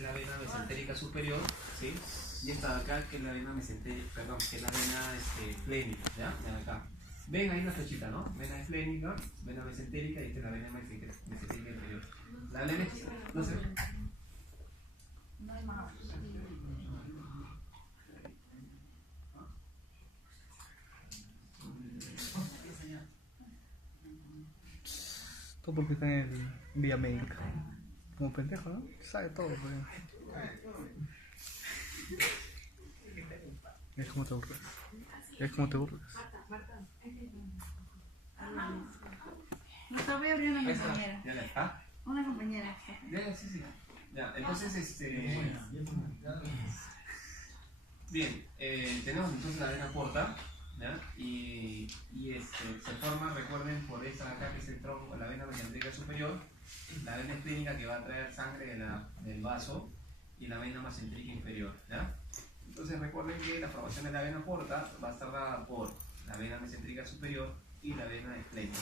es la vena mesentérica superior, ¿sí? Y esta de acá, que es la vena mesentérica, perdón, que es la vena esplénica, ¿ya? De acá. Ven ahí una flechita, ¿no? Vena esplénica, vena mesentérica y esta es la vena mesentérica inferior. La vena, no sé. No hay más. Todo porque está en el Vía Médica. Como pendejo, ¿no? Sabe todo, pero... Es como te burlas. Es como te burlas. No, voy a abrir una compañera. ¿Ya la está? Una compañera. Ya, sí, sí. Ya, entonces, bien, tenemos entonces la vena porta, ¿ya? Y se forma, recuerden, por esta de acá que es el tronco, la vena mesentérica superior, la vena esplénica que va a traer sangre del vaso y la vena mesentérica inferior, ¿ya? Entonces recuerden que la formación de la vena porta va a estar dada por la vena mesentérica superior y la vena esplénica.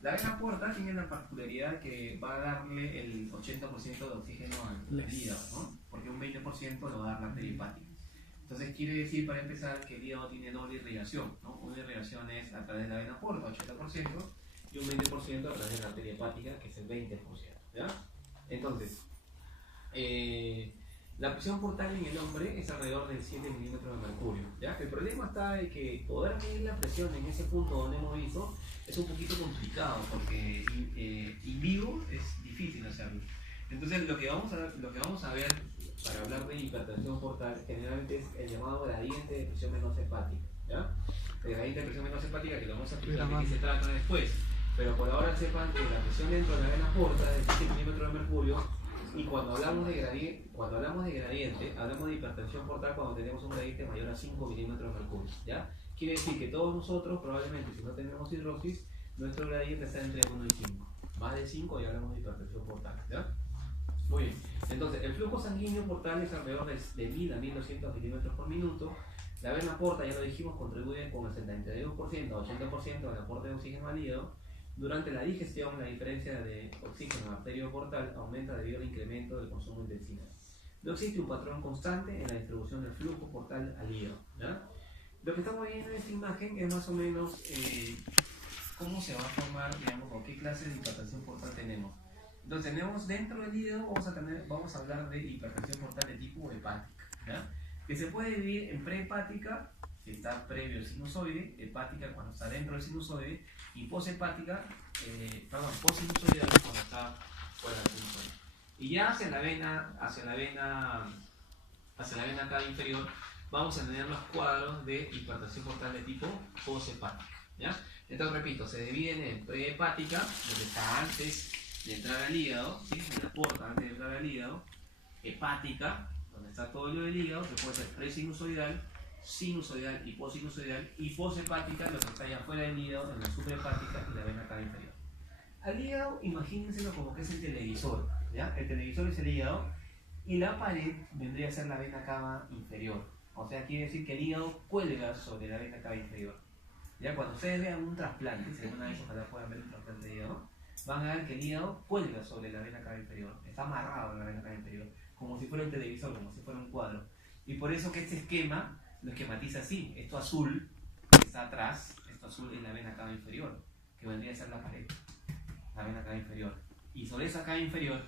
La vena porta tiene la particularidad que va a darle el 80% de oxígeno al hígado, ¿no? Porque un 20% lo va a dar la arteria hepática. Entonces quiere decir, para empezar, que el hígado tiene doble irrigación, ¿no? Una irrigación es a través de la vena porta, 80%, y un 20% a través de la arteria hepática, que es el 20%, ¿ya? Entonces, la presión portal en el hombre es alrededor de 7 milímetros de mercurio, ¿ya? El problema está de que poder medir la presión en ese punto donde hemos visto es un poquito complicado, porque en vivo es difícil hacerlo. Entonces lo que vamos a ver para hablar de hipertensión portal generalmente es el llamado gradiente de presión venosa hepática, ¿ya? El gradiente de presión venosa hepática, que lo vamos a explicar de qué se trata después, pero por ahora sepan que la presión dentro de la vena porta es de 7 milímetros de mercurio, y cuando hablamos de gradiente, hablamos de hipertensión portal cuando tenemos un gradiente mayor a 5 milímetros de mercurio, ¿ya? Quiere decir que todos nosotros, probablemente, si no tenemos cirrosis, nuestro gradiente está entre 1 y 5. Más de 5 y hablamos de hipertensión portal, ¿ya? Muy bien. Entonces, el flujo sanguíneo portal es alrededor de 1000 a 1200 milímetros por minuto. La vena porta, ya lo dijimos, contribuye con el 72% a 80% al aporte de oxígeno al hígado. Durante la digestión, la diferencia de oxígeno arterio-portal aumenta debido al incremento del consumo intestinal. No existe un patrón constante en la distribución del flujo portal al hígado, ¿ya? Lo que estamos viendo en esta imagen es más o menos cómo se va a formar, digamos, o qué clase de hipertensión portal tenemos. Entonces tenemos dentro del hígado, vamos a hablar de hipertensión portal de tipo hepática, ¿ya? Que se puede dividir en prehepática, que está previo al sinusoide, hepática cuando está dentro del sinusoide, y poshepática, postsinusoidal cuando está fuera del sinusoide. Y ya hacia la vena cava inferior, vamos a tener los cuadros de hipertensión portal de tipo poshepática, ¿ya? Entonces repito, se dividen en prehepática, donde está antes de entrar al hígado, ¿sí? En la porta antes de entrar al hígado, hepática, donde está todo lo del hígado, que puede ser presinusoidal, sinusoidal y possinusoidal, y poshepática, lo que está allá afuera del hígado, en la suprahepática y la vena cava inferior. Al hígado, imagínenselo como que es el televisor, ¿ya? El televisor es el hígado, y la pared vendría a ser la vena cava inferior. O sea, quiere decir que el hígado cuelga sobre la vena cava inferior. Ya cuando ustedes vean un trasplante, si alguna vez ojalá puedan ver un trasplante de hígado, van a ver que el hígado cuelga sobre la vena cava inferior, está amarrado en la vena cava inferior, como si fuera un televisor, como si fuera un cuadro. Y por eso que este esquema lo esquematiza así: esto azul que está atrás, esto azul es la vena cava inferior, que vendría a ser la pared, la vena cava inferior. Y sobre esa cava inferior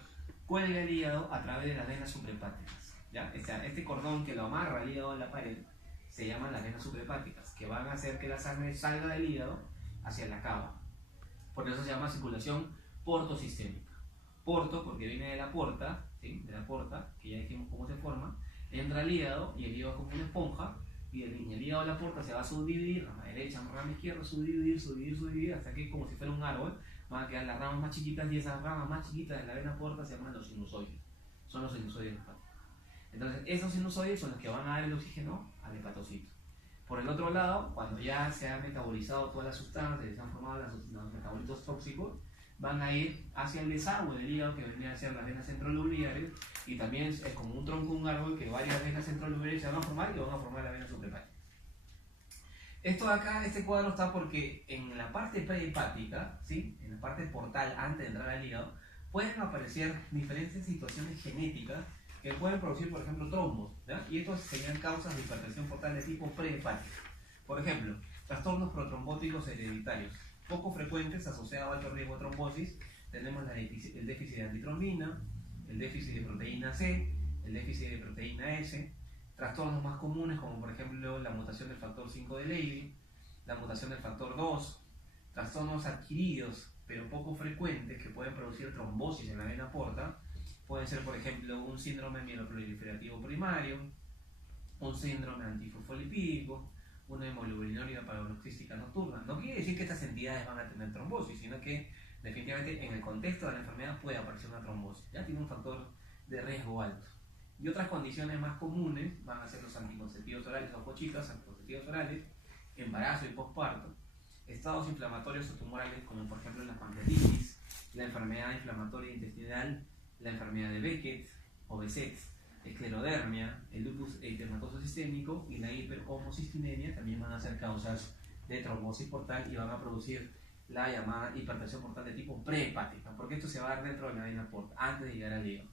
cuelga el hígado a través de las venas suprahepáticas, ¿ya? Este cordón que lo amarra el hígado a la pared se llaman las venas suprahepáticas, que van a hacer que la sangre salga del hígado hacia la cava. Por eso se llama circulación portosistémica. Porto porque viene de la porta, ¿sí? De la porta, que ya dijimos cómo se forma, entra al hígado y el hígado es como una esponja, y el hígado de la porta se va a subdividir, rama derecha, rama izquierda, subdividir, hasta que como si fuera un árbol, van a quedar las ramas más chiquitas, y esas ramas más chiquitas de la vena porta se llaman los sinusoides. Son los sinusoides hepáticos. Entonces, esos sinusoides son los que van a dar el oxígeno al hepatocito. Por el otro lado, cuando ya se han metabolizado todas las sustancias y se han formado los metabolitos tóxicos, van a ir hacia el desagüe del hígado, que vendría a ser las venas centrolobulares, y también es como un tronco, un árbol, que varias venas centrolobulares se van a formar y van a formar la vena suprahepática. Esto de acá, este cuadro está porque en la parte prehepática, ¿sí? En la parte portal antes de entrar al hígado, pueden aparecer diferentes situaciones genéticas que pueden producir, por ejemplo, trombos, ¿ya? Y estos serían causas de hipertensión portal de tipo prehepática. Por ejemplo, trastornos protrombóticos hereditarios, poco frecuentes asociados a alto riesgo de trombosis. Tenemos el déficit de antitrombina, el déficit de proteína C, el déficit de proteína S, trastornos más comunes como por ejemplo la mutación del factor 5 de Leydig, la mutación del factor 2, trastornos adquiridos pero poco frecuentes que pueden producir trombosis en la vena porta, pueden ser por ejemplo un síndrome mieloproliferativo primario, un síndrome antifosfolipídico, una hemoglobinuria paroxística nocturna. No quiere decir que estas entidades van a tener trombosis, sino que definitivamente en el contexto de la enfermedad puede aparecer una trombosis, ya tiene un factor de riesgo alto. Y otras condiciones más comunes van a ser los anticonceptivos orales o cochitas, anticonceptivos orales, embarazo y posparto, estados inflamatorios o tumorales como por ejemplo la pancreatitis, la enfermedad inflamatoria intestinal, la enfermedad de Beckett o Behçet, esclerodermia, el lupus eritematoso sistémico y la hiperhomocistinemia también van a ser causas de trombosis portal y van a producir la llamada hipertensión portal de tipo prehepática, porque esto se va a dar dentro de la vena porta, antes de llegar al hígado.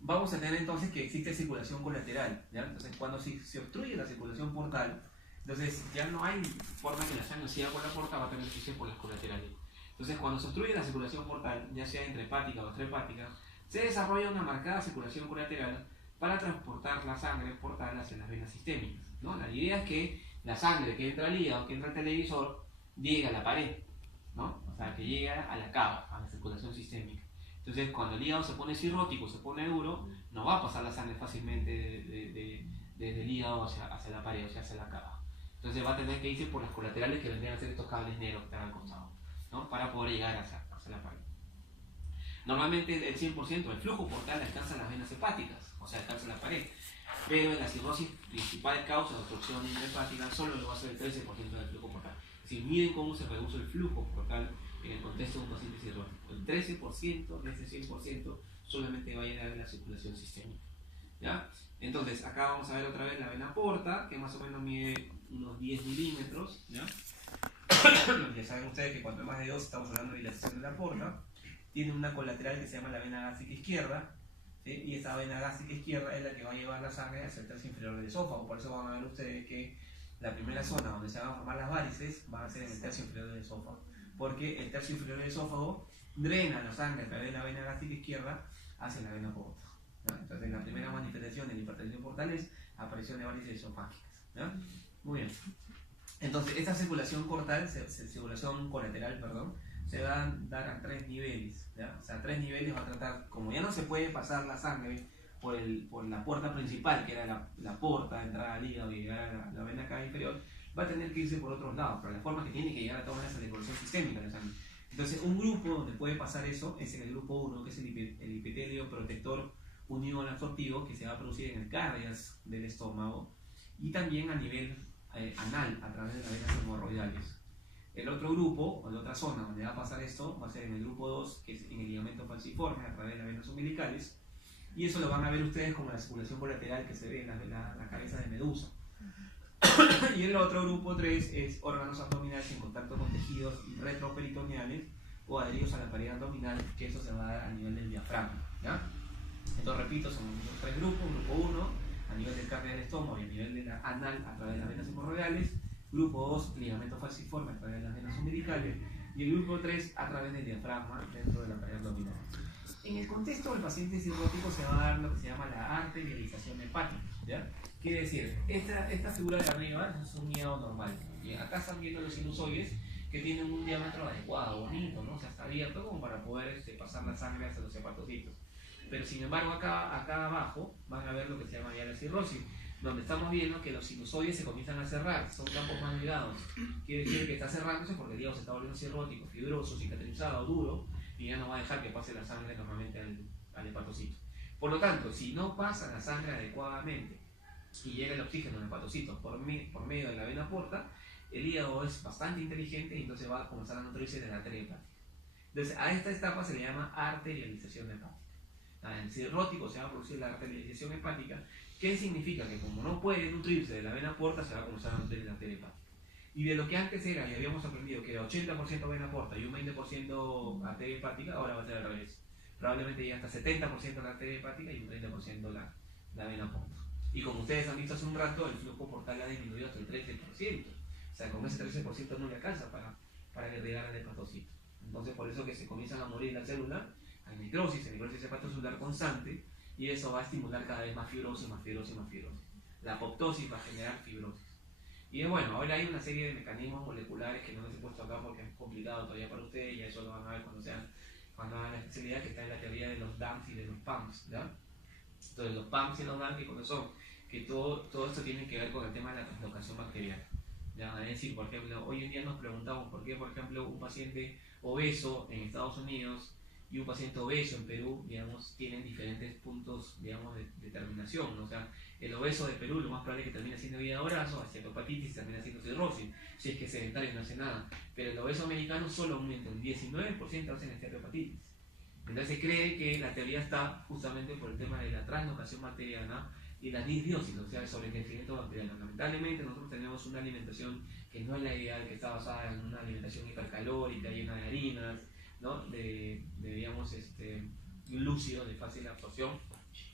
Vamos a tener entonces que existe circulación colateral, ¿ya? Entonces cuando se obstruye la circulación portal, entonces ya no hay forma que la sangre siga por la porta, va a tener que irse por las colaterales. Entonces cuando se obstruye la circulación portal, ya sea intrahepática o extrahepática, se desarrolla una marcada circulación colateral para transportar la sangre portal hacia las venas sistémicas, ¿no? La idea es que la sangre que entra al hígado, que entra al televisor, llegue a la pared, ¿no? O sea, que llegue a la cava, a la circulación sistémica. Entonces, cuando el hígado se pone cirrótico, se pone duro, no va a pasar la sangre fácilmente desde el hígado hacia la pared, o sea, hacia la cava. Entonces va a tener que irse por las colaterales que vendrían a ser estos cables negros que están al costado, ¿no? Para poder llegar hacia la pared. Normalmente el 100% del flujo portal alcanza las venas hepáticas, o sea, alcanza la pared. Pero en la cirrosis, principal causa de obstrucción intrahepática, solo lo va a hacer el 13% del flujo portal. Si miren cómo se reduce el flujo portal en el contexto de un paciente cirrótico, el 13% de ese 100% solamente va a llegar a la circulación sistémica, ¿ya? Entonces, acá vamos a ver otra vez la vena porta, que más o menos mide unos 10 milímetros, ¿ya? Ya saben ustedes que cuando es más de 2 estamos hablando de dilatación de la porta. Tiene una colateral que se llama la vena gástrica izquierda, ¿sí? Y esa vena gástrica izquierda es la que va a llevar la sangre hacia el tercio inferior del esófago. Por eso van a ver ustedes que la primera zona donde se van a formar las varices va a ser en el tercio inferior del esófago, porque el tercio inferior del esófago drena la sangre a través de la vena gástrica izquierda hacia la vena porta, ¿ya? Entonces la primera manifestación de la hipertensión portal es aparición de varices esofágicas, ¿ya? Muy bien. Entonces esta circulación portal, circulación colateral, perdón, se va a dar a 3 niveles, ¿ya? O sea, 3 niveles va a tratar, como ya no se puede pasar la sangre por la puerta principal, que era la porta de entrada al hígado y llegar a la vena cava inferior, va a tener que irse por otros lados, pero la forma que tiene que llegar a todas maneras es la circulación sistémica de la sangre. Entonces, un grupo donde puede pasar eso es en el grupo 1, que es el epitelio protector unido al absortivo, que se va a producir en el cardias del estómago y también a nivel anal, a través de las venas hemorroidales. El otro grupo, o la otra zona donde va a pasar esto, va a ser en el grupo 2, que es en el ligamento falciforme, a través de las venas umbilicales. Y eso lo van a ver ustedes como la circulación colateral que se ve en la cabeza de Medusa. Y el otro grupo 3 es órganos abdominales en contacto con tejidos retroperitoneales o adheridos a la pared abdominal, que eso se va a dar a nivel del diafragma, ¿ya? Entonces repito, son los 3 grupos. Grupo 1 a nivel del cardio del estómago y a nivel de la anal a través de las venas hemorroidales. Grupo 2, ligamento falciforme a través de las venas umbilicales. Y el grupo 3 a través del diafragma dentro de la pared abdominal. En el contexto del paciente cirrótico se va a dar lo que se llama la arterialización hepática, ¿ya? Quiere decir, esta figura de arriba es un hígado normal. Y acá están viendo los sinusoides que tienen un diámetro adecuado, bonito, ¿no? O sea, está abierto como para poder pasar la sangre hacia los hepatocitos. Pero sin embargo acá abajo van a ver lo que se llama ya la cirrosis, donde estamos viendo que los sinusoides se comienzan a cerrar, son campos más delgados. Quiere decir que está cerrándose porque el hígado se está volviendo cirrótico, fibroso, cicatrizado, duro, y ya no va a dejar que pase la sangre normalmente al hepatocito. Por lo tanto, si no pasa la sangre adecuadamente y llega el oxígeno al hepatocito por medio de la vena porta, el hígado es bastante inteligente y entonces va a comenzar a nutrirse de la arteria hepática. Entonces, a esta etapa se le llama arterialización hepática. En el cirrótico se va a producir la arterialización hepática, que significa que como no puede nutrirse de la vena porta, se va a comenzar a nutrir de la arteria hepática. Y de lo que antes era, y habíamos aprendido que era 80% vena porta y un 20% arteria hepática, ahora va a ser al revés. probablemente llega hasta 70% la arteria hepática y un 30% la vena porta. Y como ustedes han visto hace un rato, el flujo portal ha disminuido hasta el 13%. O sea, con ese 13% no le alcanza para irrigar al hepatocito. Entonces, por eso que se comienzan a morir las células, hay necrosis hepatocelular constante, y eso va a estimular cada vez más fibrosis, más fibrosis, más fibrosis. La apoptosis va a generar fibrosis. Y bueno, ahora hay una serie de mecanismos moleculares que no les he puesto acá porque es complicado todavía para ustedes, y eso lo van a ver cuando hagan la especialidad, que está en la teoría de los DAMs y de los PAMs, ¿ya? Entonces, los PAMs y los DAMs, ¿qué cosas son? Que todo esto tiene que ver con el tema de la translocación bacteriana. ¿Ya? Es decir, por ejemplo, hoy en día nos preguntamos por qué, por ejemplo, un paciente obeso en Estados Unidos y un paciente obeso en Perú, digamos, tienen diferentes puntos, digamos, de terminación. O sea, el obeso de Perú lo más probable es que termine siendo hígado graso, esteatopatitis, termina siendo cirrosis, si es que es sedentario y no hace nada. Pero el obeso americano solamente un 19% hacen esteatopatitis. Entonces se cree que la teoría está justamente por el tema de la translocación bacteriana y la disbiosis, o sea, el sobrecrecimiento bacteriano. Lamentablemente nosotros tenemos una alimentación que no es la ideal, que está basada en una alimentación hipercalórica, llena de harinas, ¿no? Digamos, glúcidos de fácil absorción,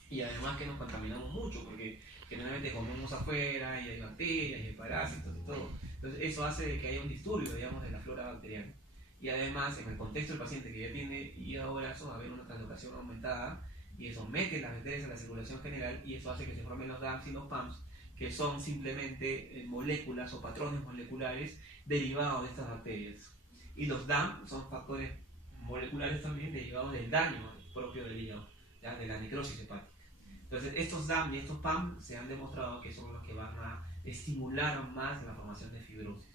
y además que nos contaminamos mucho porque generalmente comemos afuera y hay bacterias y hay parásitos y todo. Entonces eso hace de que haya un disturbio, digamos, de la flora bacteriana. Y además, en el contexto del paciente que ya tiene hígado graso, va a haber una translocación aumentada, y eso mete las bacterias en la circulación general, y eso hace que se formen los DAMs y los PAMs, que son simplemente moléculas o patrones moleculares derivados de estas bacterias. Y los DAM son factores moleculares también derivados del daño propio del hígado, ¿ya? De la necrosis hepática. Entonces, estos DAM y estos PAM se han demostrado que son los que van a estimular más la formación de fibrosis.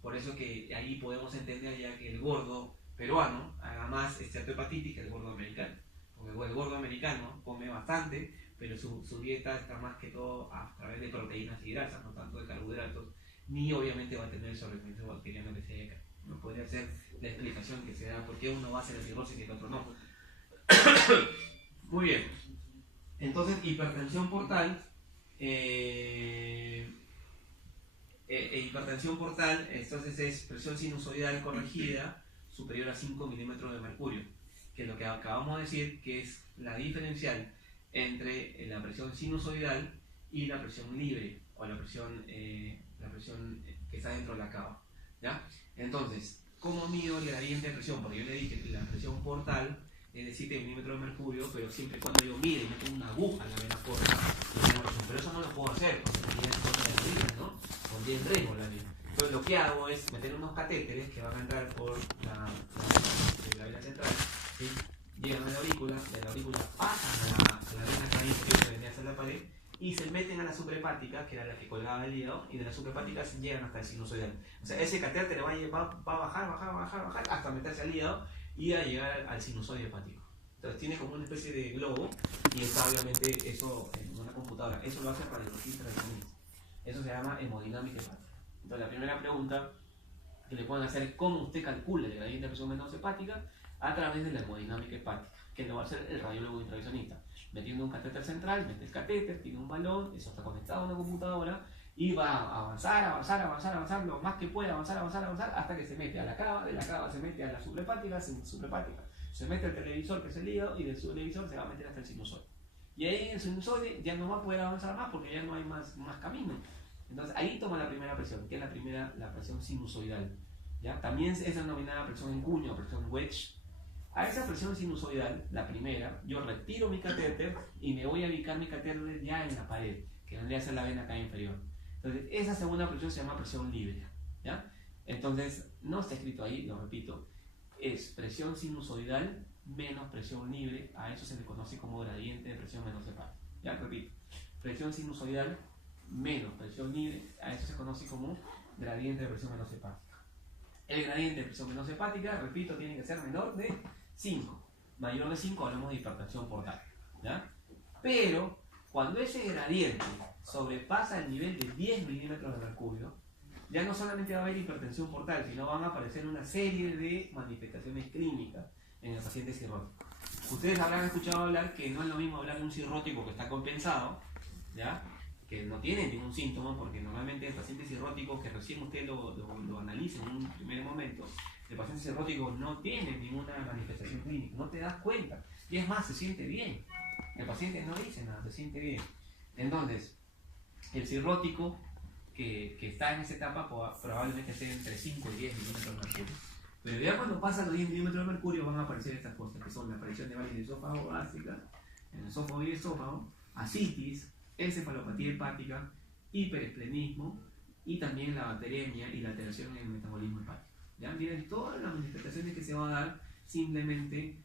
Por eso que ahí podemos entender ya que el gordo peruano haga más esteatohepatitis que el gordo americano. Porque el gordo americano come bastante, pero su dieta está más que todo a través de proteínas y grasas, no tanto de carbohidratos, ni obviamente va a tener el sobrecrecimiento bacteriano que se haya acá. No podría ser la explicación que se da por qué uno va a hacer la cirrosis y el otro no. Muy bien. Entonces, hipertensión portal. Hipertensión portal, entonces es presión sinusoidal corregida superior a 5 milímetros de mercurio, que es lo que acabamos de decir, que es la diferencial entre la presión sinusoidal y la presión libre, o la presión que está dentro de la cava, ¿ya? Entonces, ¿cómo mido el gradiente de presión? Porque yo le dije que la presión portal es de 7 milímetros de mercurio, pero siempre y cuando yo mire y meto una aguja en la vena porta, pero eso no lo puedo hacer con 10 riesgo la vida. Entonces lo que hago es meter unos catéteres que van a entrar por la vena central, ¿sí? Llegan a la aurícula, de la aurícula pasan a la vena que hay inferior que venía hacia la pared, y se meten a la suprahepática, que era la que colgaba el hígado, y de la suprahepática llegan hasta el sinusoidal. O sea, ese catéter va a bajar hasta meterse al hígado y a llegar al sinusoide hepático. Entonces tiene como una especie de globo, y está obviamente eso en una computadora. Eso lo hace radiología intervencionista. Eso se llama hemodinámica hepática. Entonces la primera pregunta que le pueden hacer es cómo usted calcula el gradiente de presión venosa hepática a través de la hemodinámica hepática, que lo va a hacer el radiólogo intervencionista. Metiendo un catéter central, mete el catéter, tiene un balón, eso está conectado a una computadora, y va a avanzar, lo más que pueda, avanzar, hasta que se mete a la cava, de la cava se mete a la suprahepática, se mete al televisor, que es el hígado, y del televisor se va a meter hasta el sinusoide. Y ahí en el sinusoide ya no va a poder avanzar más porque ya no hay más camino. Entonces ahí toma la primera presión, que es la presión sinusoidal, ¿ya? También es denominada presión en cuño, presión wedge. A esa presión sinusoidal, la primera, yo retiro mi catéter y me voy a ubicar mi catéter ya en la pared, que vendría a ser la vena acá inferior. Entonces esa segunda presión se llama presión libre, ¿ya? Entonces no está escrito ahí, lo repito, es presión sinusoidal menos presión libre, a eso se le conoce como gradiente de presión venosa hepática. Ya, repito, presión sinusoidal menos presión libre, a eso se conoce como gradiente de presión venosa hepática. El gradiente de presión venosa hepática, repito, tiene que ser menor de 5. Mayor de 5 hablamos de hipertensión portal, ¿ya? Pero cuando ese gradiente sobrepasa el nivel de 10 milímetros de mercurio, ya no solamente va a haber hipertensión portal, sino van a aparecer una serie de manifestaciones clínicas en el paciente cirrótico. Ustedes habrán escuchado hablar que no es lo mismo hablar de un cirrótico que está compensado, ¿ya? que no tienen ningún síntoma, porque normalmente el paciente cirrótico, que recién usted lo analiza en un primer momento, el paciente cirrótico no tiene ninguna manifestación clínica, no te das cuenta, y es más, se siente bien. El paciente no dice nada, se siente bien. Entonces, el cirrótico que está en esa etapa probablemente esté entre 5 y 10 milímetros de mercurio. Pero ya cuando pasan los 10 milímetros de mercurio van a aparecer estas cosas, que son la aparición de varices de esófago gástrica, en el esófago y esófago, asitis, encefalopatía hepática, hiperesplenismo y también la bacteremia y la alteración en el metabolismo hepático. ¿Ya? Miren todas las manifestaciones que se van a dar simplemente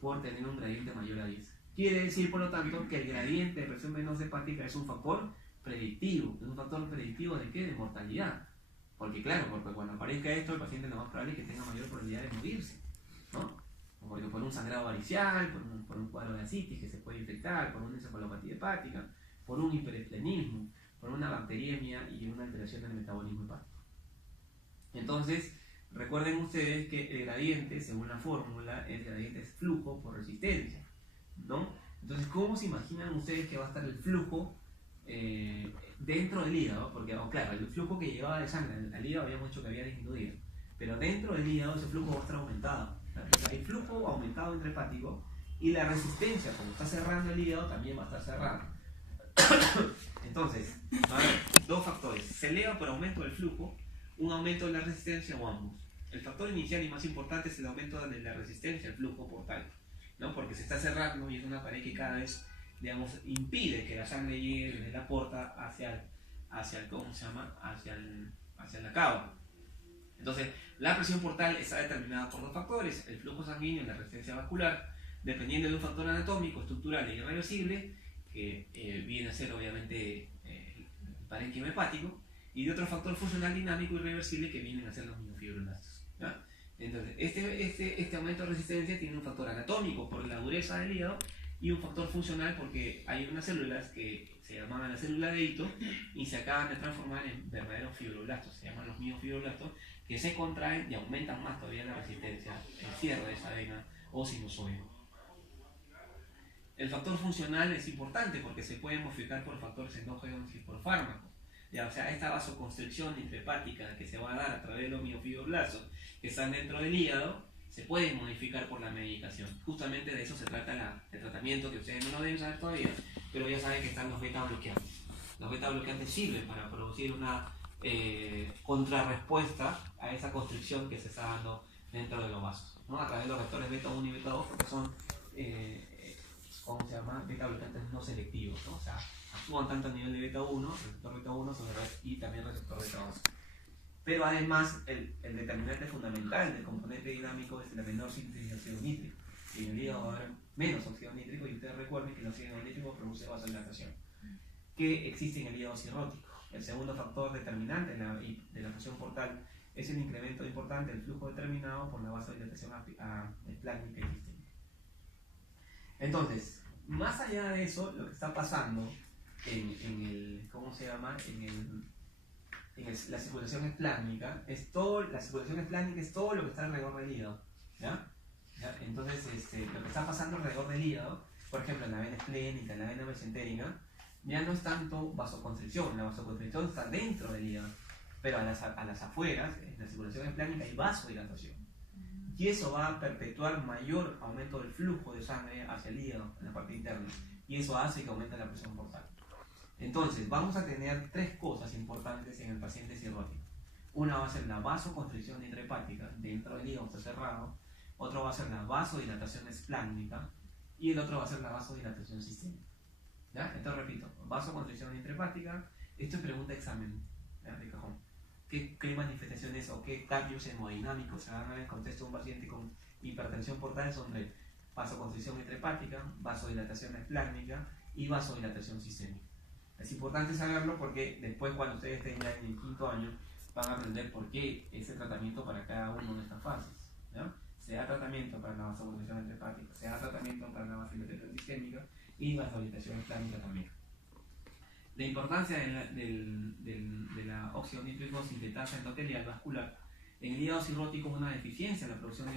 por tener un gradiente mayor a 10. Quiere decir, por lo tanto, que el gradiente de presión venosa hepática es un factor predictivo. ¿Es un factor predictivo de qué? De mortalidad. Porque claro, porque cuando aparezca esto, el paciente lo más probable es que tenga mayor probabilidad de morirse, ¿no? Porque por un sangrado varicial, por un cuadro de asitis que se puede infectar, por una encefalopatía hepática, por un hiperesplenismo, por una bacteriemia y una alteración del metabolismo hepático. Entonces, recuerden ustedes que el gradiente, según la fórmula, el gradiente es flujo por resistencia, ¿no? Entonces, ¿cómo se imaginan ustedes que va a estar el flujo dentro del hígado? Porque, claro, el flujo que llevaba de sangre al hígado habíamos dicho que había disminuido, pero dentro del hígado ese flujo va a estar aumentado. O sea, el flujo aumentado intrahepático y la resistencia, como está cerrando el hígado, también va a estar cerrando. Entonces, va a haber dos factores: se eleva por aumento del flujo, un aumento de la resistencia o ambos. El factor inicial y más importante es el aumento de la resistencia al flujo portal, ¿no? Porque se está cerrando y es una pared que cada vez, digamos, impide que la sangre llegue desde la porta ¿cómo se llama? Hacia la cava. Entonces, la presión portal está determinada por dos factores: el flujo sanguíneo y la resistencia vascular, dependiendo de un factor anatómico, estructural e irreversible, que viene a ser obviamente el parénquima hepático, y de otro factor funcional dinámico irreversible que vienen a ser los miofibroblastos, ¿ya? Entonces, este aumento de resistencia tiene un factor anatómico por la dureza del hígado y un factor funcional porque hay unas células que se llamaban la célula de Ito y se acaban de transformar en verdaderos fibroblastos, se llaman los miofibroblastos, que se contraen y aumentan más todavía la resistencia, el cierre de esa vena o sinusoide. El factor funcional es importante porque se puede modificar por factores endógenos y por fármacos. Ya, o sea, esta vasoconstricción intrahepática que se va a dar a través de los miofibroblastos que están dentro del hígado se puede modificar por la medicación. Justamente de eso se trata el tratamiento, que ustedes no lo deben saber todavía, pero ya saben que están los beta bloqueantes. Los beta bloqueantes sirven para producir una contrarrespuesta a esa constricción que se está dando dentro de los vasos, ¿no? A través de los receptores beta 1 y beta 2, porque son ¿cómo se llama? Beta bloqueantes no selectivos, ¿no? O sea, actúan tanto a nivel de beta 1, receptor beta 1 y también receptor beta 2. Pero además, el determinante fundamental del componente dinámico es la menor síntesis de óxido nítrico. Y en el hígado va a haber menos óxido nítrico, y ustedes recuerden que el óxido nítrico produce vasodilatación, que existe en el hígado cirrótico. El segundo factor determinante de la presión portal es el incremento importante del flujo determinado por la vasodilatación esplácnica y sistémica. Entonces, más allá de eso, lo que está pasando la circulación esplácnica es todo lo que está alrededor del hígado, ¿ya? Entonces, lo que está pasando alrededor del hígado, por ejemplo, en la vena esplénica, en la vena mesentérica, ya no es tanto vasoconstricción. La vasoconstricción está dentro del hígado, pero a las afueras, en la circulación esplánica, hay vasodilatación. Y eso va a perpetuar mayor aumento del flujo de sangre hacia el hígado, en la parte interna. Y eso hace que aumente la presión portal. Entonces, vamos a tener tres cosas importantes en el paciente cirrótico. Una va a ser la vasoconstricción intrahepática, dentro del hígado está cerrado. Otro va a ser la vasodilatación esplásmica. Y el otro va a ser la vasodilatación sistémica. ¿Ya? Entonces repito, vasoconstricción intrahepática. Esto es pregunta de examen, ¿ya? De cajón. ¿Qué manifestaciones o qué cambios hemodinámicos se van a dar en el contexto de un paciente con hipertensión portal? Son de vasoconstricción intrahepática, vasodilatación esplásmica y vasodilatación sistémica. Es importante saberlo porque después, cuando ustedes estén ya en el quinto año, van a aprender por qué ese tratamiento para cada una de estas fases, ¿ya? Se da tratamiento para la vasoconstricción intrahepática, se da tratamiento para la vasodilatación sistémica y vasodilatación esplácnica también. La importancia de la óxido nítrico sintetasa endotelial vascular en el hígado cirrótico es una deficiencia en la producción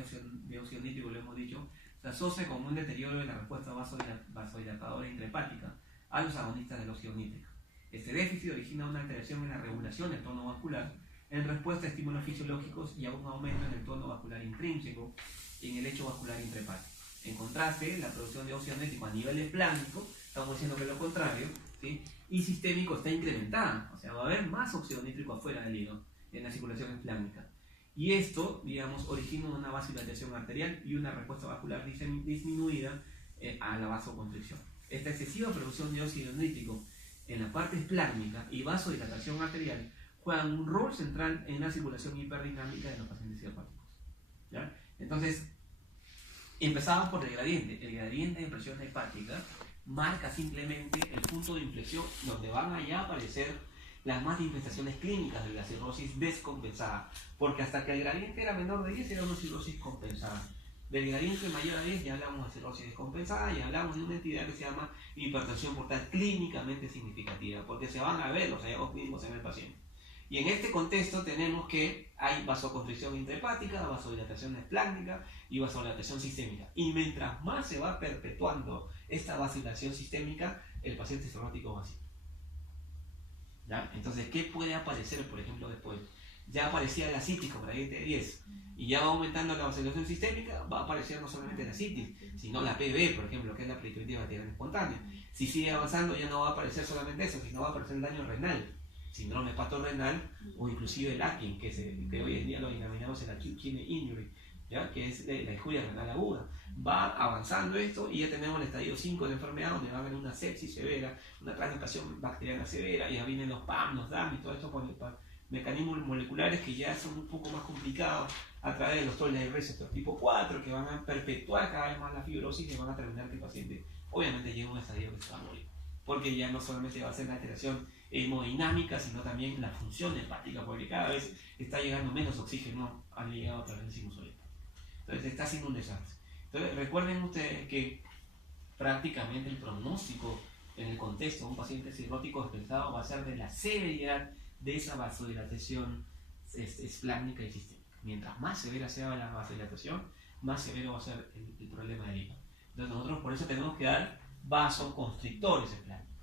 de óxido nítrico, lo hemos dicho, se asocia con un deterioro de la respuesta vasodilatadora intrahepática a los agonistas del óxido nítrico. Este déficit origina una alteración en la regulación del tono vascular en respuesta a estímulos fisiológicos y a un aumento en el tono vascular intrínseco y en el hecho vascular intrahepático. En contraste, la producción de óxido nítrico a nivel esplánico, estamos diciendo que es lo contrario, ¿sí? Y sistémico está incrementada, o sea, va a haber más óxido nítrico afuera del hígado, en la circulación esplánica. Y esto, digamos, origina una vasodilatación arterial y una respuesta vascular disminuida a la vasoconstricción. Esta excesiva producción de óxido nítrico en la parte esplánica y vasodilatación arterial juegan un rol central en la circulación hiperdinámica de los pacientes hepáticos. ¿Ya? Entonces, empezamos por el gradiente. El gradiente de presión hepática marca simplemente el punto de inflexión donde van allá a aparecer las manifestaciones clínicas de la cirrosis descompensada, porque hasta que el gradiente era menor de 10 era una cirrosis compensada. Del gradiente mayor a 10 ya hablamos de cirrosis descompensada y hablamos de una entidad que se llama hipertensión portal clínicamente significativa, porque se van a ver los hallazgos clínicos en el paciente. Y en este contexto tenemos que hay vasoconstricción intrahepática, vasodilatación esplánica y vasodilatación sistémica. Y mientras más se va perpetuando esta vasodilatación sistémica, el paciente cirrótico va así. ¿Ya? Entonces, ¿qué puede aparecer, por ejemplo, después? Ya aparecía la citis con gradiente de 10 y ya va aumentando la vasodilatación sistémica, va a aparecer no solamente la citis, sino la PB, por ejemplo, que es la pericarditis bacteriana espontánea. Si sigue avanzando, ya no va a aparecer solamente eso, sino va a aparecer el daño renal, síndrome hepatorrenal o inclusive el ACIN, que hoy en día lo denominamos el acute kidney injury, ¿ya? Que es la injuria renal aguda. Va avanzando esto y ya tenemos el estadio 5 de la enfermedad, donde va a haber una sepsis severa, una translocación bacteriana severa, y ya vienen los PAM, los DAM y todo esto por mecanismos moleculares que ya son un poco más complicados a través de los toll-like receptors tipo 4, que van a perpetuar cada vez más la fibrosis y van a terminar que el paciente obviamente llega a un estadio que se va a morir, porque ya no solamente va a ser la alteración hemodinámica, sino también la función hepática, porque cada vez está llegando menos oxígeno al hígado a través del sinusoide. Entonces está haciendo un desastre. Entonces recuerden ustedes que prácticamente el pronóstico en el contexto de un paciente cirrótico descompensado va a ser de la severidad de esa vasodilatación esplánica y sistémica. Mientras más severa sea la vasodilatación, más severo va a ser el problema del hígado. Entonces nosotros por eso tenemos que dar vasoconstrictores esplánicos.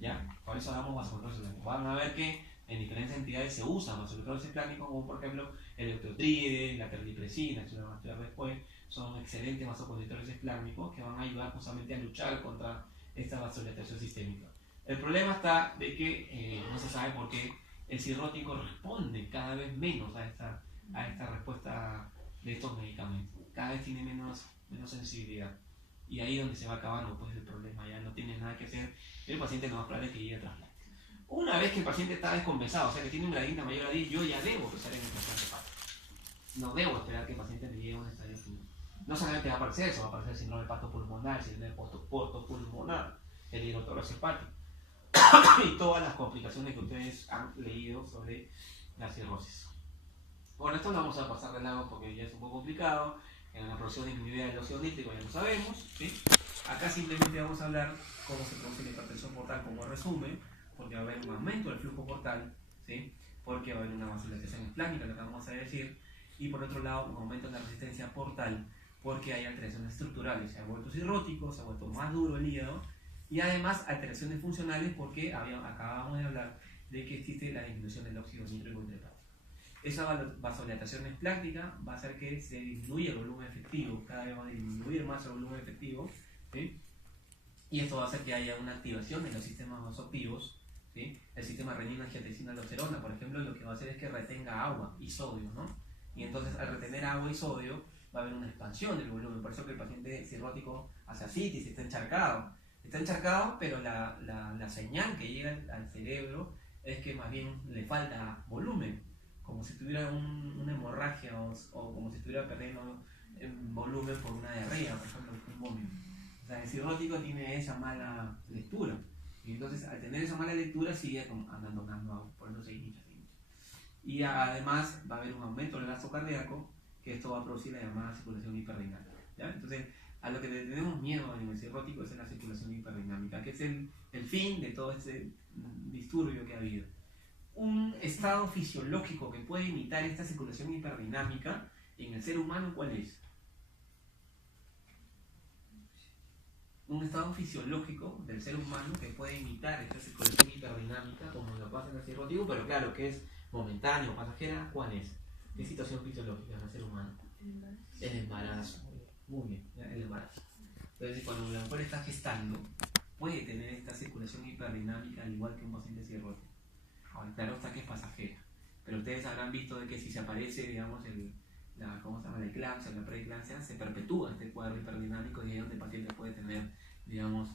¿Ya? Por eso damos vasoconstrictores esplánicos. Van a ver que en diferentes entidades se usan vasoconstrictores esplánicos, como por ejemplo el eutiotride, la terlipresina, que se lo vamos a estudiar después. Son excelentes vasoconstrictores esplánicos que van a ayudar justamente a luchar contra esta vasodilatación sistémica. El problema está de que no se sabe por qué el cirrótico responde cada vez menos a esta respuesta de estos medicamentos. Cada vez tiene menos sensibilidad. Y ahí es donde se va acabando pues, el problema. Ya no tiene nada que hacer. El paciente no va a probable que llegue a trasplante. Una vez que el paciente está descompensado, o sea que tiene un gradiente mayor a 10, yo ya debo pensar en el trasplante hepático. No debo esperar que el paciente le llegue a un estadio final. No solamente va a aparecer eso, va a aparecer el síndrome hepatopulmonar, el síndrome portopulmonar, el hidrotórax hepático y todas las complicaciones que ustedes han leído sobre la cirrosis. Bueno, esto lo vamos a pasar de lado porque ya es un poco complicado. En la producción disminuida del óxido nítrico ya lo sabemos, ¿sí? Acá simplemente vamos a hablar cómo se produce la hipertensión portal como resumen, porque va a haber un aumento del flujo portal, ¿sí? Porque va a haber una vasodilatación esplánica, lo que vamos a decir, y por otro lado un aumento en la resistencia portal, porque hay alteraciones estructurales, se ha vuelto cirrótico, se ha vuelto más duro el hígado, y además alteraciones funcionales porque acabamos de hablar de que existe la disminución del óxido nítrico intrahepático. Esa vasodilatación esplánica va a hacer que se disminuya el volumen efectivo, cada vez va a disminuir más el volumen efectivo, ¿sí? Y esto va a hacer que haya una activación de los sistemas vasoactivos, ¿sí? El sistema renina, angiotensina, aldosterona, por ejemplo, lo que va a hacer es que retenga agua y sodio, ¿no? Y entonces al retener agua y sodio va a haber una expansión del volumen, por eso que el paciente cirrótico hace ascitis, está encharcado, pero la señal que llega al cerebro es que más bien le falta volumen, como si tuviera una hemorragia o como si estuviera perdiendo volumen por una diarrea, por ejemplo, un vómito. O sea, el cirrótico tiene esa mala lectura, y entonces al tener esa mala lectura sigue andando agua, por eso se inicia. Y además va a haber un aumento del gasto cardíaco, que esto va a producir la llamada circulación hiperdinámica, ¿ya? Entonces, a lo que le tenemos miedo a nivel cirrótico es en la circulación hiperdinámica, que es el fin de todo este disturbio que ha habido. Un estado fisiológico que puede imitar esta circulación hiperdinámica en el ser humano, ¿cuál es? un estado fisiológico del ser humano que puede imitar esta circulación hiperdinámica como lo pasa en el cirrótico, pero claro que es momentáneo, pasajera. ¿Cuál es? ¿Qué situación fisiológica en el ser humano? El embarazo. Muy bien, ¿ya? El embarazo. Entonces, cuando la mujer está gestando, puede tener esta circulación hiperdinámica al igual que un paciente cirrótico. Ahora, claro está que es pasajera, pero ustedes habrán visto de que si se aparece, digamos, ¿cómo se llama? La eclampsia, la preeclampsia, se perpetúa este cuadro hiperdinámico y ahí es donde el paciente puede tener, digamos,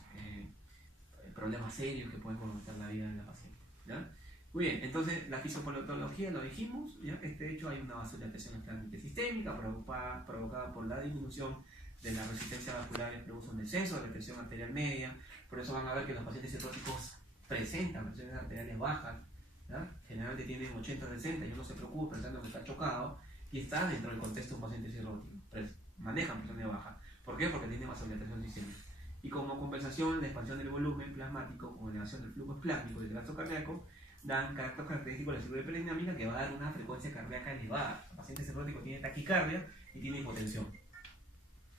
problemas serios que pueden comprometer la vida de la paciente. ¿Ya? Muy bien, entonces la fisiopatología lo dijimos, ¿ya? Este hecho hay una vasodilatación externamente sistémica provocada por la disminución de la resistencia vascular y produce un descenso de la presión arterial media. Por eso van a ver que los pacientes cirróticos presentan presiones arteriales bajas, ¿ya? Generalmente tienen 80-60 y uno se preocupa pensando que está chocado y está dentro del contexto de un paciente cirrótico, manejan presiones bajas. ¿Por qué? Porque tiene vasodilatación sistémica. Y como compensación, la expansión del volumen plasmático con elevación del flujo plásmico y del gasto cardíaco dan carácter característico de la cirugía hiperdinámica que va a dar una frecuencia cardíaca elevada. El paciente cirrótico tiene taquicardia y tiene hipotensión.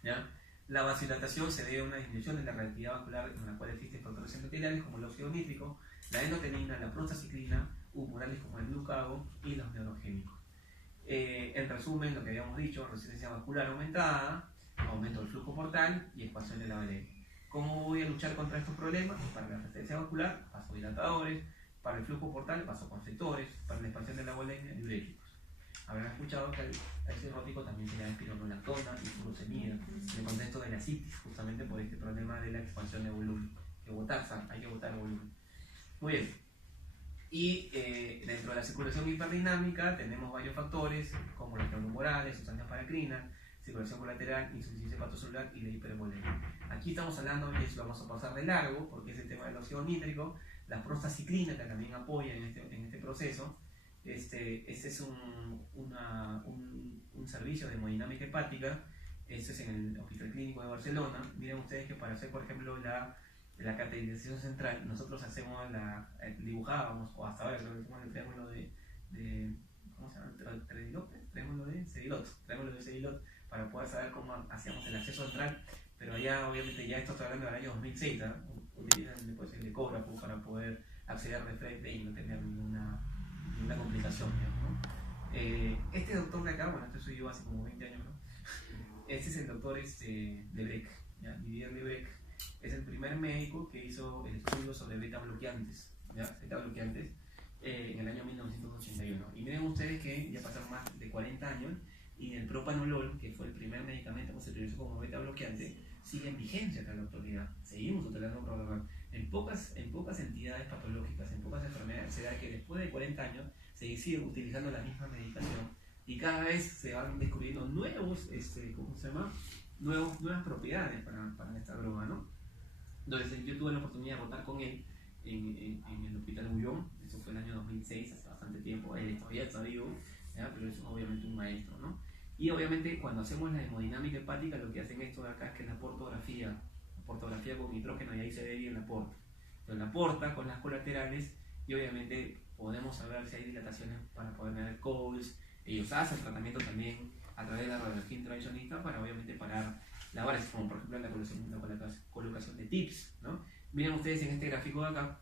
¿Ya? La vasodilatación se debe a una disminución de la reactividad vascular en la cual existen factores endoteliales como el óxido nítrico, la endotenina, la prostaciclina, humorales como el glucago y los neurogénicos. En resumen, lo que habíamos dicho: resistencia vascular aumentada, aumento del flujo portal y expansión de la valera. ¿Cómo voy a luchar contra estos problemas? Para la resistencia vascular, vasodilatadores; para el flujo portal, vasoconstrictores; para la expansión de la valera, diuréticos. Habrán escuchado que al cirrótico también se le da espironolactona y furosemida en el contexto de la citis, justamente por este problema de la expansión de volumen. Hay que botar el volumen. Muy bien. Y dentro de la circulación hiperdinámica tenemos varios factores como los tromboembolales, sustancias paracrinas, circulación colateral, insuficiencia hepatocelular y la hipervolemia. Aquí estamos hablando, y eso lo vamos a pasar de largo porque es el tema del óxido nítrico, la prostaciclina que también apoya en este proceso. Este es un servicio de hemodinámica hepática. Este es en el Hospital Clínico de Barcelona. Miren ustedes que para hacer, por ejemplo, la cateterización central, nosotros hacemos dibujábamos, o hasta ahora creo que hacemos el triángulo de ¿cómo se llama? Triángulo de Sedilot, para poder saber cómo hacíamos el acceso central. Pero allá, obviamente, ya esto está hablando del año 2006, ¿eh? Utilizan después el ecógrafo para poder acceder de frente y no tener ninguna complicación, ¿no? Este doctor de acá, bueno, este soy yo hace como 20 años, ¿no? Este es el doctor Lebrecht, Didier Lebrecht. Es el primer médico que hizo el estudio sobre beta bloqueantes, en el año 1981. Y miren ustedes que ya pasaron más de 40 años y el propanolol, que fue el primer medicamento que se utilizó como beta bloqueante, sigue en vigencia hasta la actualidad. Seguimos utilizando propanolol. En pocas entidades patológicas, en pocas enfermedades, se da que después de 40 años se sigue utilizando la misma medicación y cada vez se van descubriendo nuevos, nuevas propiedades para esta droga, ¿no? Entonces yo tuve la oportunidad de rotar con él en el Hospital Bullón. Eso fue el año 2006, hace bastante tiempo. Él todavía está vivo, ¿ya? Pero es obviamente un maestro, ¿no? Y obviamente cuando hacemos la hemodinámica hepática, lo que hacen esto de acá es que la portografía con nitrógeno, y ahí se ve bien la porta. Entonces la porta con las colaterales y obviamente podemos saber si hay dilataciones para poder medir Coles. Ellos hacen tratamiento también a través de la radiología intervencionista para obviamente parar la varices, como por ejemplo la colocación de TIPS, ¿no? Miren ustedes en este gráfico de acá.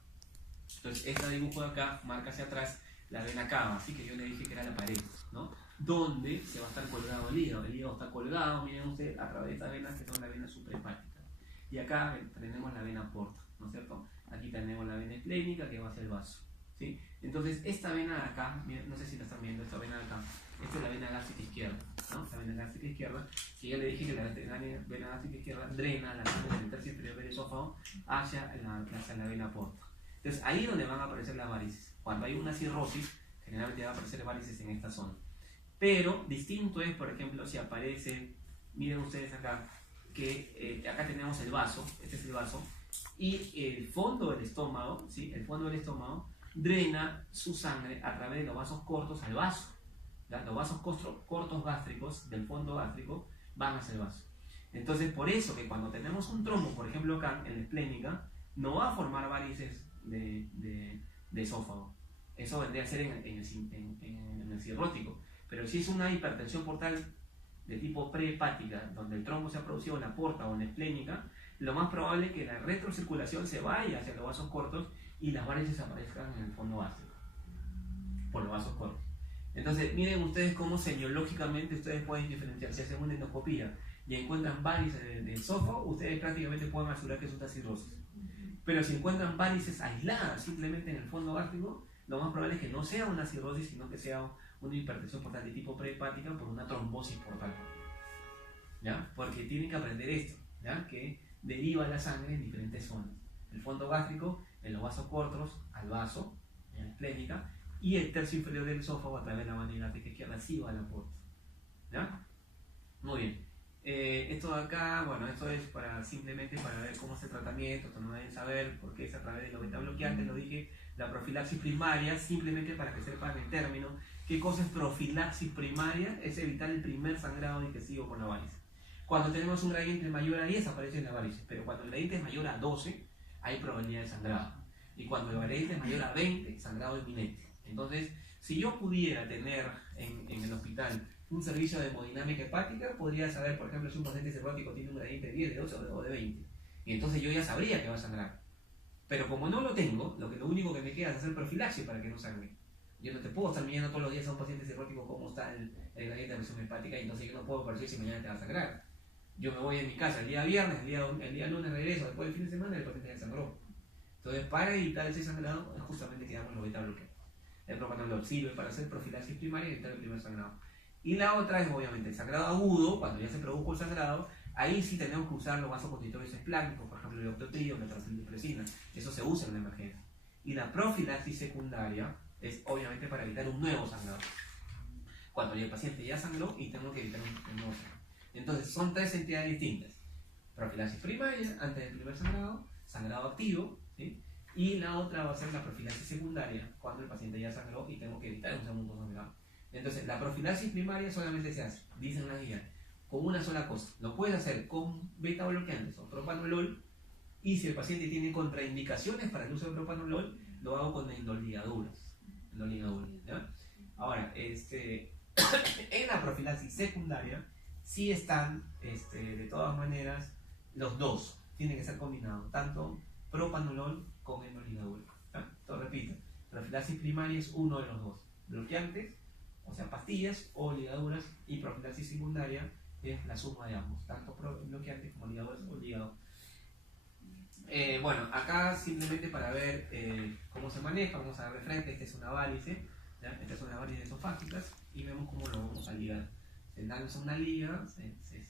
Entonces este dibujo de acá marca hacia atrás la vena cava, así que yo le dije que era la pared, ¿no? Donde se va a estar colgado el hígado. El hígado está colgado, miren ustedes, a través de estas venas que son las venas suprahepáticas. Y acá tenemos la vena porta, ¿no es cierto? Aquí tenemos la vena esplénica que va hacia el vaso, ¿sí? Entonces esta vena de acá, miren, no sé si la están viendo, esta vena de acá, esta es la vena gástrica izquierda, ¿no? La vena gástrica izquierda, que ya le dije que la vena gástrica izquierda drena la sangre del tercio inferior del esófago hacia la vena porta. Entonces ahí es donde van a aparecer las varices. Cuando hay una cirrosis, generalmente van a aparecer varices en esta zona. Pero distinto es, por ejemplo, si aparece, miren ustedes acá, que acá tenemos el vaso, este es el vaso, y el fondo del estómago, ¿sí? El fondo del estómago drena su sangre a través de los vasos cortos al vaso. ¿Ya? Los vasos cortos gástricos del fondo gástrico van hacia el vaso. Entonces, por eso que cuando tenemos un trombo, por ejemplo acá en la esplénica, no va a formar varices de esófago. Eso vendría a ser en el cirrótico. Pero si es una hipertensión portal de tipo prehepática, donde el trombo se ha producido en la porta o en la esplénica, lo más probable es que la retrocirculación se vaya hacia los vasos cortos y las varices aparezcan en el fondo gástrico por los vasos cortos. Entonces, miren ustedes cómo semiológicamente ustedes pueden diferenciar. Si hacen una endoscopía y encuentran varices del esófago, ustedes prácticamente pueden asegurar que es una cirrosis. Pero si encuentran varices aisladas simplemente en el fondo gástrico, lo más probable es que no sea una cirrosis, sino que sea una hipertensión portal de tipo prehepática por una trombosis portal. ¿Ya? Porque tienen que aprender esto, ¿ya? Que deriva la sangre en diferentes zonas. El fondo gástrico, en los vasos cortos, al vaso, en la esplénica, y el tercio inferior del esófago a través de la manera que izquierda sí va a la puerta. ¿Ya? Muy bien. Esto de acá, bueno, esto es simplemente para ver cómo es el tratamiento, esto no deben saber por qué es a través de los beta bloqueantes, lo dije, la profilaxis primaria, simplemente para que sepan el término. ¿Qué cosa es profilaxis primaria? Es evitar el primer sangrado digestivo por la varice. Cuando tenemos un gradiente mayor a 10 aparece la varice, pero cuando el gradiente es mayor a 12 hay probabilidad de sangrado. Y cuando el gradiente es mayor a 20, sangrado inminente. Entonces, si yo pudiera tener en el hospital un servicio de hemodinámica hepática, podría saber, por ejemplo, si un paciente cirrótico tiene un gradiente de 10, de 12 o de 20. Y entonces yo ya sabría que va a sangrar. Pero como no lo tengo, lo único que me queda es hacer profilaxis para que no sangre. Yo no te puedo estar midiendo todos los días a un paciente cirrótico cómo está el gradiente de presión hepática, y entonces yo no puedo percibir si mañana te va a sangrar. Yo me voy en mi casa el día viernes, el día lunes regreso, después del fin de semana el paciente ya sangró. Entonces, para evitar ese sangrado, es justamente que damos los beta bloqueos. El propanolol sirve para hacer profilaxis primaria y evitar el primer sangrado. Y la otra es obviamente el sangrado agudo, cuando ya se produjo el sangrado, ahí sí tenemos que usar los vasoconstrictores esplácnicos, por ejemplo el octotrio, la transfiltricina, eso se usa en la emergencia. Y la profilaxis secundaria es obviamente para evitar un nuevo sangrado. Cuando ya el paciente ya sangró y tengo que evitar un nuevo sangrado. Entonces son tres entidades distintas. Profilaxis primaria, antes del primer sangrado, sangrado activo, ¿sí? Y la otra va a ser la profilaxis secundaria, cuando el paciente ya sangró y tengo que evitar un segundo sangrado. Entonces, la profilaxis primaria solamente se hace, dicen la guía, con una sola cosa. Lo puedes hacer con beta bloqueantes o propanolol, y si el paciente tiene contraindicaciones para el uso de propanolol, lo hago con endoligaduras. ¿Ya? Ahora, en la profilaxis secundaria, sí están, de todas maneras, los dos. Tienen que ser combinados, tanto propanolol con endoligadura. Entonces, repito, profilaxis primaria es uno de los dos. Bloqueantes, o sea, pastillas o ligaduras, y profilaxis secundaria es la suma de ambos, tanto bloqueantes como ligaduras o ligados. Bueno, acá simplemente para ver cómo se maneja, vamos a ver de frente, esta es una varice, ¿ya? Esta es una varice esofágicas, y vemos cómo lo vamos a ligar. Se lanza una liga,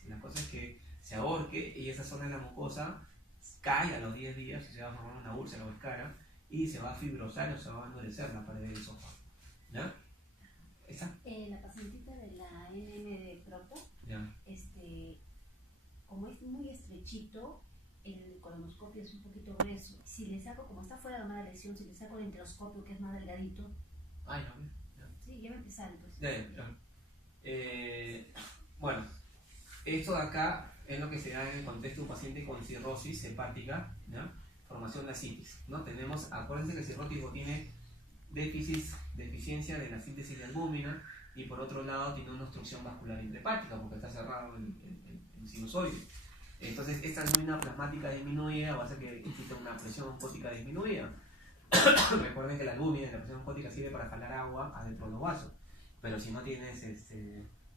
la cosa es que se ahorque y esa zona de la mucosa cae a los 10 días y se va a formar una úlcera o escara y se va a fibrosar o se va a endurecer la pared del esófago. ¿Ya? ¿Esa? La pacientita de la NM de Propo, Ya. como es muy estrechito, el colonoscopio es un poquito grueso. Si le saco, como está fuera de una lesión, si le saco el enteroscopio, que es más delgadito, Ay, no, ya. sí, ya me empezaron, pues. Ya. Bueno, esto de acá es lo que se da en el contexto de un paciente con cirrosis hepática, ¿ya? Formación de ascitis, ¿no? Tenemos, acuérdense que el cirrótico tiene deficiencia de la síntesis de albúmina, y por otro lado tiene una obstrucción vascular intrahepática porque está cerrado el sinusoide. Entonces esta albúmina plasmática disminuida va a hacer que exista una presión oncótica disminuida. Recuerden que la albúmina de la presión oncótica sirve para jalar agua adentro de los vasos, pero si no tienes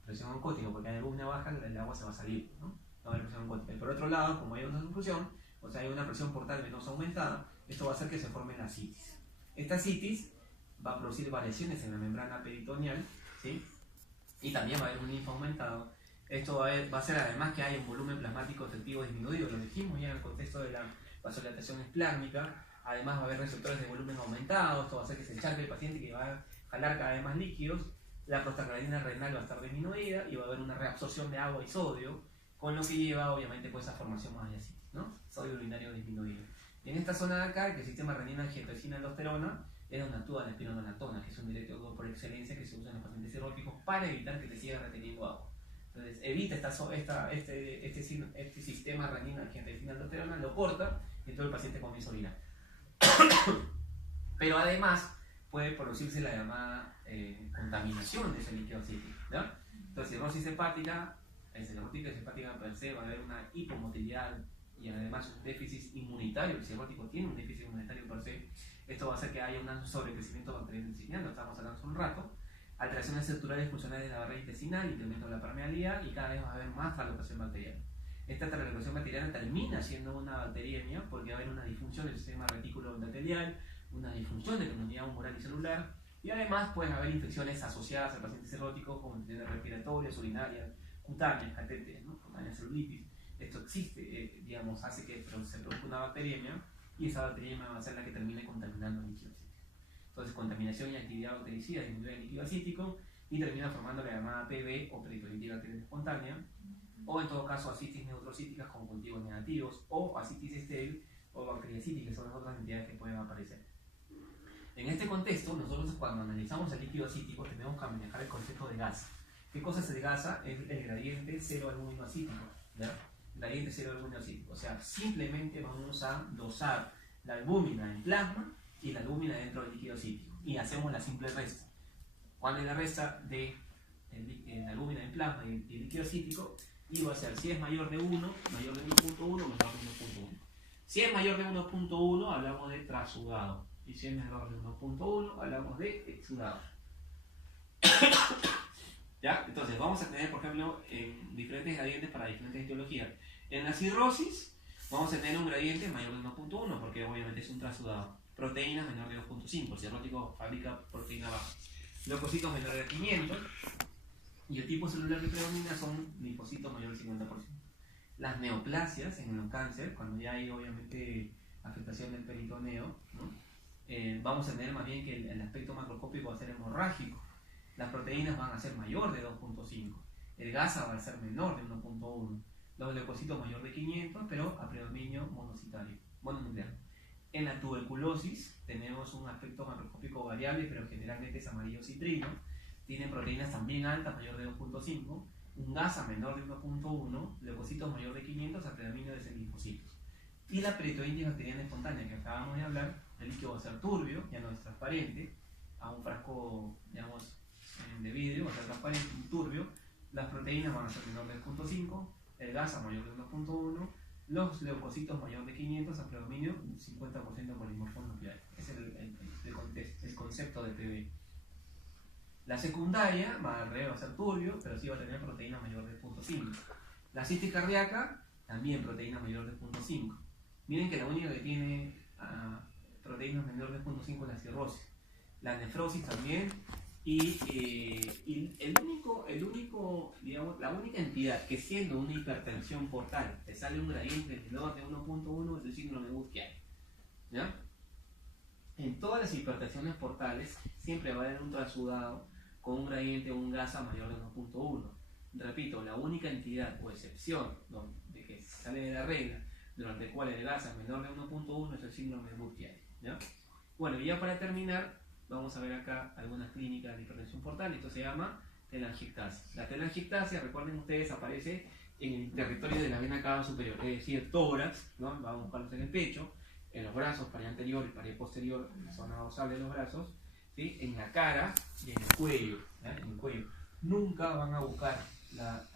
presión oncótica, porque hay albúmina baja, el agua se va a salir, ¿no? No hay presión oncótica. Y por otro lado, como hay una oclusión, o sea hay una presión portal venosa aumentada, esto va a hacer que se forme la ascitis. Esta ascitis va a producir variaciones en la membrana peritoneal, ¿sí? Y también va a haber un linfo aumentado. Esto va a hacer además que haya un volumen plasmático efectivo disminuido, lo dijimos ya en el contexto de la vasodilatación esplásmica. Además va a haber receptores de volumen aumentado, esto va a hacer que se encharque el paciente, que va a jalar cada vez más líquidos. La prostaglandina renal va a estar disminuida y va a haber una reabsorción de agua y sodio, con lo que lleva obviamente pues, esa formación más de ascitis, ¿no? Sodio urinario disminuido. Y en esta zona de acá, que el sistema renina-angiotensina-aldosterona es donde actúa la espironolactona, que es un diurético por excelencia que se usa en los pacientes cirróticos para evitar que te siga reteniendo agua. Entonces evita este sistema renina-angiotensina-aldosterona, lo corta y entonces el paciente comienza a orinar. Pero además puede producirse la llamada contaminación de ese líquido ascítico, Entonces cirrosis hepática, cirrosis hepática per se, va a haber una hipomotilidad y además un déficit inmunitario, el cirrótico tiene un déficit inmunitario per se, esto va a hacer que haya un sobrecrecimiento bacteriano intestinal, lo estábamos hablando hace un rato, alteraciones estructurales funcionales de la barrera intestinal, incremento de la permeabilidad y cada vez va a haber más tralocación bacteriana. Esta tralocación bacteriana termina siendo una bacteriemia porque va a haber una disfunción del sistema retículo endotelial, una disfunción de la inmunidad humoral y celular, y además pueden haber infecciones asociadas al paciente cirrótico como infecciones respiratorias, urinarias, cutáneas, catéteres, ¿no? Cutánea celulitis. Esto existe, digamos, hace que se produzca una bacteriemia y esa bacteriemia va a ser la que termine contaminando el líquido acítico. Entonces, contaminación y actividad bactericida disminuye el líquido acítico y termina formando la llamada PB o peritonitis bacteriana espontánea, o en todo caso ascitis neutrocíticas con cultivos negativos, o ascitis estéril o bacteriacitis, que son las otras entidades que pueden aparecer. En este contexto, nosotros cuando analizamos el líquido acítico tenemos que manejar el concepto de gasa. ¿Qué cosa es el gasa? Es el gradiente cero albúmino acítico, ¿ya? Gradiente cero albúmino acítico. O sea, simplemente vamos a dosar la albúmina en plasma y la albúmina dentro del líquido acítico. Y hacemos la simple resta. ¿Cuál es la resta de la albúmina en plasma y el líquido acítico? Y va a ser, si es mayor de 1, mayor de 1.1, menor de 1.1. Si es mayor de 1.1, hablamos de trasudado. Y si es menor de 1.1, hablamos de exudado. ¿Ya? Entonces, vamos a tener, por ejemplo, diferentes gradientes para diferentes etiologías. En la cirrosis, vamos a tener un gradiente mayor de 1.1, porque obviamente es un trasudado. Proteínas menor de 2.5, el cirrótico fabrica proteína baja. Leucocitos menor de 500, y el tipo celular que predomina son linfocitos mayor del 50%. Las neoplasias en el cáncer, cuando ya hay obviamente afectación del peritoneo, ¿no? Vamos a tener más bien que el aspecto macroscópico va a ser hemorrágico. Las proteínas van a ser mayor de 2.5. El gasa va a ser menor de 1.1. Los leucocitos mayor de 500, pero a predominio mononuclear. En la tuberculosis tenemos un aspecto macroscópico variable, pero generalmente es amarillo citrino. Tiene proteínas también altas, mayor de 2.5. Un gasa menor de 1.1. Leucocitos mayor de 500 a predominio de linfocitos. Y la peritonitis bacteriana espontánea que acabamos de hablar, el líquido va a ser turbio, ya no es transparente, a un frasco, digamos, de vidrio va a ser transparente, turbio, las proteínas van a ser menor de 2.5, el gasa mayor de 1.1, los leucocitos mayor de 500 a predominio 50% polimorfos nucleares. Ese es el concepto de PB. La secundaria va a ser turbio, pero sí va a tener proteína mayor de 0.5. La citis cardíaca, también proteína mayor de 0.5. Miren que la única que tiene proteínas menor de 0.5 es la cirrosis. La nefrosis también. Y digamos, la única entidad que siendo una hipertensión portal te sale un gradiente menor de 1.1 es el síndrome de Budd-Chiari. ¿Ya? En todas las hipertensiones portales siempre va a haber un trasudado con un gradiente o un gasa mayor de 1.1. Repito, la única entidad o excepción de que sale de la regla durante el cual el gasa es menor de 1.1 es el síndrome de Budd-Chiari. ¿Ya? Bueno, y ya para terminar, vamos a ver acá algunas clínicas de hipertensión portal. Esto se llama telangiectasia. La telangiectasia, recuerden ustedes, aparece en el territorio de la vena cava superior, es decir, tórax, ¿no? Vamos a buscarlos en el pecho, en los brazos, pared anterior y pared posterior, en la zona dorsal de los brazos, ¿sí? En la cara y en el cuello, ¿ya? En el cuello. Nunca van a buscar las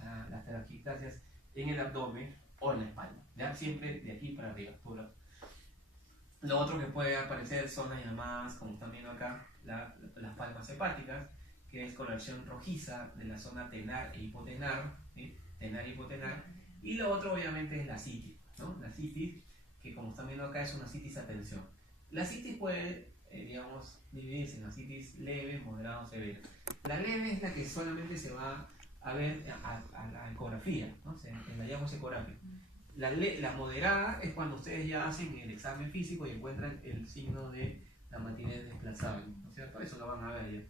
telangiectasias en el abdomen o en la espalda, ¿ya? Siempre de aquí para arriba. Lo otro que puede aparecer son las llamadas, como están viendo acá, las palmas hepáticas, que es coloración rojiza de la zona tenar e hipotenar, ¿sí? Tenar e hipotenar. Y lo otro obviamente es la citis, ¿no? La citis, que como están viendo acá es una citis a tensión. La citis puede, digamos, dividirse en la citis leve, moderada o severa. La leve es la que solamente se va a ver a la ecografía, ¿no? O sea, en la llamamos ecografía. La moderada es cuando ustedes ya hacen el examen físico y encuentran el signo de la matinez desplazable, ¿no es cierto? Eso lo van a ver ya.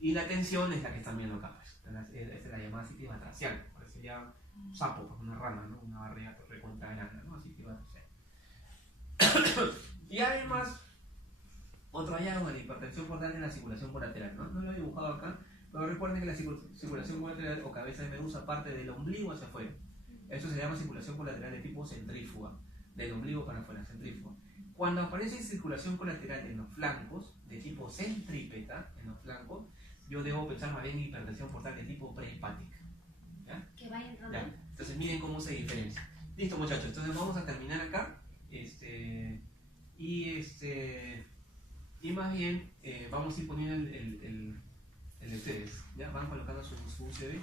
Y la tensión es la que están viendo acá, es la llamada citis batracial, parece ya un sapo, pues una rana, ¿no? Una barriga recontra grande, ¿no? Citis batracial. Y además, otro hallazgo de la hipertensión portal es la circulación colateral, ¿no? No lo he dibujado acá, pero recuerden que la circulación colateral o cabeza de medusa parte del ombligo hacia afuera. Eso se llama circulación colateral de tipo centrífuga, del ombligo para afuera, centrífuga. Cuando aparece circulación colateral en los flancos, de tipo centrípeta, en los flancos, yo debo pensar más bien en hipertensión portal de tipo prehepática. ¿Ya? Que vaya entrando. ¿Ya? Entonces miren cómo se diferencia. Listo, muchachos, entonces vamos a terminar acá. Y más bien vamos a ir poniendo el de ustedes. Ya van colocando su USB.